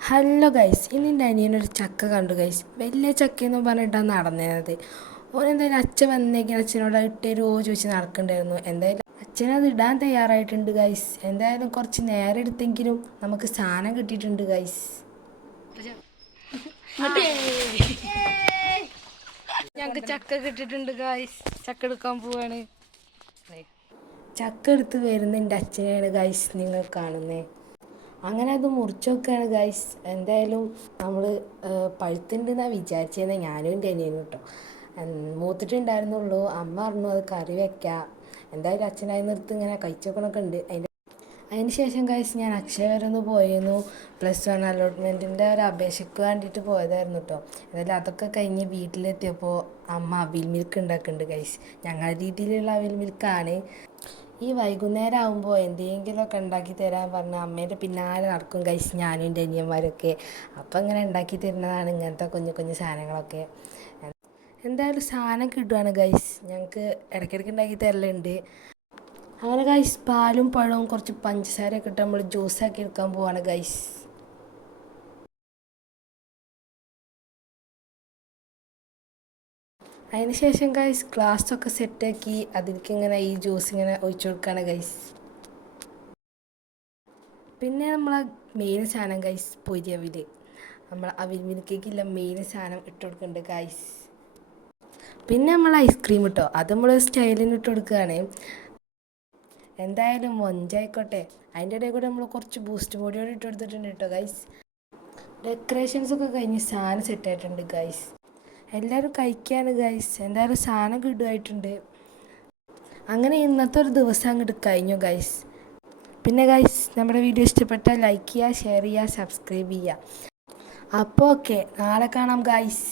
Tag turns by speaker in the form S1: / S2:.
S1: Hello guys ഇന്ന് എന്റെ അനിയനൊരു ചക്ക കണ്ടു ഗൈസ് വലിയ എന്ന് പറഞ്ഞിട്ടാണ് നടന്നിരുന്നത് ഓരെന്തായാലും അച്ഛൻ വന്നേക്കും അച്ഛനോട് ഇട്ടേരോ ചോദിച്ച് നടക്കണ്ടായിരുന്നു. എന്തായാലും അച്ഛനത് ഇടാൻ തയ്യാറായിട്ടുണ്ട് ഗൈസ് എന്തായാലും കുറച്ച് നേരം എടുത്തെങ്കിലും നമുക്ക് സാധനം കിട്ടിയിട്ടുണ്ട് ഗൈസ് ഞങ്ങൾക്ക് ചക്ക കിട്ടിയിട്ടുണ്ട് ഗൈസ് ചക്ക എടുക്കാൻ പോവാണ്. ചക്ക എടുത്ത് വരുന്ന എന്റെ അച്ഛനെയാണ് ഗൈസ് നിങ്ങൾ കാണുന്നത് അങ്ങനെ അത് മുറിച്ച് നോക്കുകയാണ് ഗൈസ് എന്തായാലും നമ്മൾ പഴുത്തുണ്ടെന്നാണ് വിചാരിച്ചതെന്ന് ഞാനും എന്റെ അനിയനും കേട്ടോ മൂത്തിട്ടുണ്ടായിരുന്നുള്ളൂ. അമ്മ പറഞ്ഞു അത് കറി വെക്കാം. എന്തായാലും അച്ഛനായി നിർത്തി ഇങ്ങനെ കഴിച്ചോക്കണൊക്കെ ഉണ്ട് അതിന്റെ അതിന് ശേഷം കഴിച്ച് ഞാൻ അക്ഷയ വരെ ഒന്ന് പോയിരുന്നു. പ്ലസ് വൺ അലോട്ട്മെന്റിന്റെ ഒരു അപേക്ഷയ്ക്ക് വേണ്ടിയിട്ട് പോയതായിരുന്നു കേട്ടോ എന്തായാലും അതൊക്കെ കഴിഞ്ഞ് വീട്ടിലെത്തിയപ്പോൾ അമ്മ അവിൽ മിൽക്ക് ഉണ്ടാക്കുന്നുണ്ട് കഴിച്ച് ഞങ്ങളുടെ രീതിയിലുള്ള അവിൽ മിൽക്കാണ് ഈ വൈകുന്നേരം ആകുമ്പോൾ എന്തെങ്കിലുമൊക്കെ ഉണ്ടാക്കി തരാൻ പറഞ്ഞ അമ്മേന്റെ പിന്നാലെ നടക്കും കഴിച്ച് ഞാനും എന്റെ അനിയന്മാരൊക്കെ. അപ്പം ഇങ്ങനെ ഉണ്ടാക്കി തരുന്നതാണ് ഇങ്ങനത്തെ കുഞ്ഞു കുഞ്ഞു സാധനങ്ങളൊക്കെ. എന്തായാലും സാധനം കിട്ടുവാണ് ഗൈസ് ഞങ്ങൾക്ക് ഇടയ്ക്കിടയ്ക്ക് ഉണ്ടാക്കി തരലുണ്ട്. അങ്ങനെ ഗൈസ് പാലും പഴവും കുറച്ച് പഞ്ചസാരയൊക്കെ ഇട്ട് നമ്മൾ ജ്യൂസാക്കി എടുക്കാൻ പോവാണ് ഗൈസ് അതിന് ശേഷം ഗൈസ് ഗ്ലാസ്സൊക്കെ സെറ്റാക്കി അതിലേക്ക് ഇങ്ങനെ ഈ ജ്യൂസ് ഇങ്ങനെ ഒഴിച്ചു കൊടുക്കുകയാണ് ഗൈസ് പിന്നെ നമ്മളെ മെയിൻ സാധനം ഗൈസ് പൊരി അവിൽ. നമ്മൾ അവിൽ മെയിൻ സാധനം ഇട്ട് കൊടുക്കുന്നുണ്ട് ഗൈസ് പിന്നെ നമ്മൾ ഐസ്ക്രീം ഇട്ടോ അത് നമ്മൾ സ്റ്റൈലിന് ഇട്ട് കൊടുക്കുകയാണ് എന്തായാലും മൊഞ്ചായിക്കോട്ടെ അതിന്റെ ഇടയിൽ കൂടെ നമ്മൾ കുറച്ച് ബൂസ്റ്റ് പൊടിയോടെ ഇട്ട് കൊടുത്തിട്ടുണ്ട് കേട്ടോ ഗൈസ് ഡെക്കറേഷൻസ് ഒക്കെ കഴിഞ്ഞ് സാധനം സെറ്റായിട്ടുണ്ട് ഗൈസ് എല്ലാവരും കഴിക്കാണ് ഗൈസ് എന്തായാലും സാധനം കിടുമായിട്ടുണ്ട് അങ്ങനെ ഇന്നത്തെ ഒരു ദിവസം അങ്ങോട്ട് കഴിഞ്ഞു ഗൈസ് പിന്നെ ഗൈസ് നമ്മുടെ വീഡിയോ ഇഷ്ടപ്പെട്ടാൽ ലൈക്ക് ചെയ്യുക ഷെയർ ചെയ്യുക സബ്സ്ക്രൈബ് ചെയ്യുക. അപ്പോൾ ഓക്കെ നാളെ കാണാം ഗൈസ്